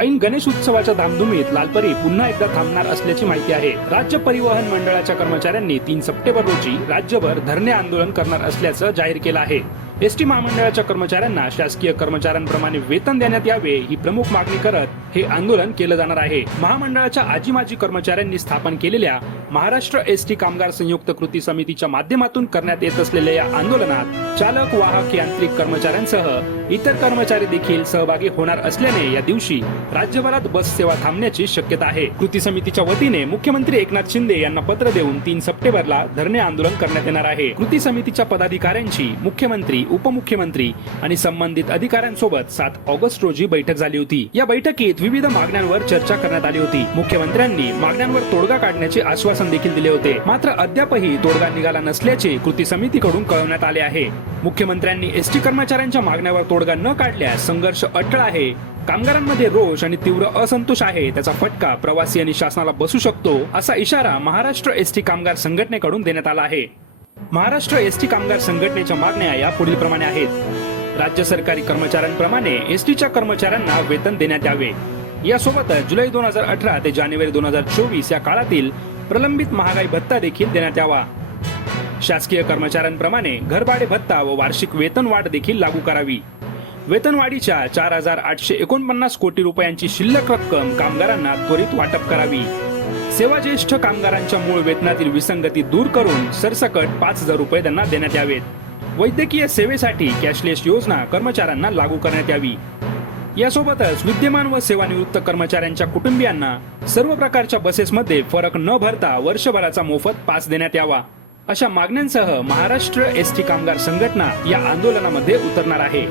ऐन गणेश उत्सवाच्या धामधुमीत लालपरी पुन्हा एकदा थांबणार असल्याची माहिती आहे. राज्य परिवहन मंडळाच्या कर्मचाऱ्यांनी तीन सप्टेंबर रोजी राज्यभर धरणे आंदोलन करणार असल्याचं जाहीर केलं आहे. एसटी महामंडळाच्या कर्मचाऱ्यांना शासकीय कर्मचाऱ्यांप्रमाणे वेतन देण्यात यावे ही प्रमुख मागणी करत हे आंदोलन केलं जाणार आहे. महामंडळाच्या आजी माजी कर्मचाऱ्यांनी स्थापन केलेल्या महाराष्ट्र एसटी कामगार संयुक्त कृती समितीच्या माध्यमातून करण्यात येत असलेल्या या आंदोलनात चालक वाहक यांत्रिक कर्मचाऱ्यांसह इतर कर्मचारी देखील सहभागी होणार असल्याने या दिवशी राज्यभरात बस सेवा थांबण्याची शक्यता आहे. कृती समितीच्या वतीने मुख्यमंत्री एकनाथ शिंदे यांना पत्र देऊन तीन सप्टेंबरला धरणे आंदोलन करण्यात येणार आहे. कृती समितीच्या पदाधिकाऱ्यांची मुख्यमंत्री उपमुख्यमंत्री आणि संबंधित अधिकाऱ्यांसोबत सात ऑगस्ट रोजी बैठक झाली होती. या बैठकीत विविध मागण्यांवर चर्चा करण्यात आली होती. मुख्यमंत्र्यांनी मागण्यांवर तोडगा काढण्याचे आश्वासन देखील दिले होते. मात्र अद्यापही तोडगा निघाला नसल्याचे कृती समितीकडून कळवण्यात आले आहे. मुख्यमंत्र्यांनी एसटी कर्मचाऱ्यांच्या मागण्यावर तोडगा न काढल्यास संघर्ष अटळ आहे. कामगारांमध्ये रोष आणि तीव्र असंतोष आहे. त्याचा फटका प्रवासी आणि शासनाला बसू शकतो असा इशारा महाराष्ट्र एसटी कामगार संघटनेकडून देण्यात आला आहे. महाराष्ट्र एस टी कामगार संघटनेच्या मागण्या या पुढील प्रमाणे आहेत. राज्य सरकारी कर्मचाऱ्यांप्रमाणे एस टीच्या कर्मचाऱ्यांना वेतन देण्यात यावे. यासोबतच जुलै दोन हजार अठरा ते जानेवारी दोन हजार चोवीस या काळातील प्रलंबित महागाई भत्ता देखील देण्यात यावा. शासकीय कर्मचाऱ्यांप्रमाणे घरभाडे भत्ता व वार्षिक वेतन वाढ देखील लागू करावी. वेतनवाढीच्या चार हजार आठशे एकोणपन्नास कोटी रुपयांची शिल्लक रक्कम कामगारांना त्वरित वाटप करावी. सेवाज्येष्ठ कामगारांच्या मूळ वेतनातील विसंगती दूर करून सरसकट पाच हजार रुपये त्यांना देण्यात यावेत. वैद्यकीय सेवेसाठी कॅशलेस योजना कर्मचाऱ्यांना लागू करण्यात यावी. यासोबतच विद्यमान व सेवानिवृत्त कर्मचाऱ्यांच्या कुटुंबियांना सर्व प्रकारच्या बसेसमध्ये फरक न भरता वर्षभराचा मोफत पास देण्यात यावा. अशा मागण्यांसह महाराष्ट्र एसटी कामगार संघटना या आंदोलनामध्ये उतरणार आहे.